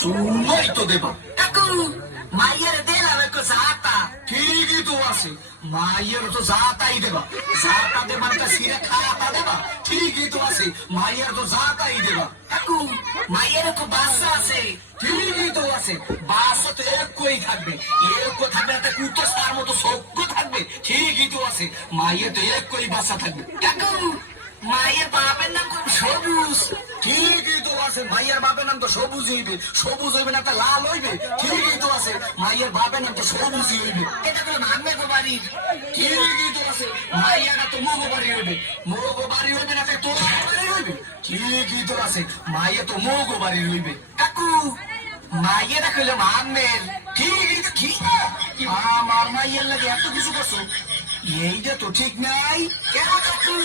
তুই তো দেবা কাকু মাইয়ের দিলাম একটু চাটা। ঠিকই তো আছে, মায়ের তো যাতাই দেবা, যাতা দেবার তা সিরে খাতা দেবা, ঠিকই তো আছে, মায়ের তো যাতাই দেবা। কাকু মাইয়ের তো বাচ্চা আছে। ঠিকই তো আছে, বাসা তো একই থাকবে, একই থাকবে, একটা কুত্তো তার মতো সভ্য থাকবে, ঠিকই তো আছে, মায়ের তো একই বাসা থাকবে। কাকু মায়ের বাপের নাম কোন সবুজ। ঠিকই তো আছে, মাইয়ের বাপের নাম তো সবুজ হইবে, সবুজ হইবে না একটা লাল হইবে, ঠিকই তো আছে, মাইয়ের বাপের নাম তো সবুজই হইবে। এটা কোনো নামে গো বাড়ির। ঠিকই তো আছে, মাইয়াটা তো মোগো বাড়ি হইবে, মোগো বাড়ি হইবে না তো তোর বাড়ি হইবে, ঠিকই তো আছে, মাইয়া তো মোগো বাড়ি হইবে। কাকু মাইয়েরা কইলাম আমের। ঠিকই তো ঠিক, আমার মাইয়ের লাগে এত কিছু করছো, এইটা তো ঠিক নাই। কেন কাকু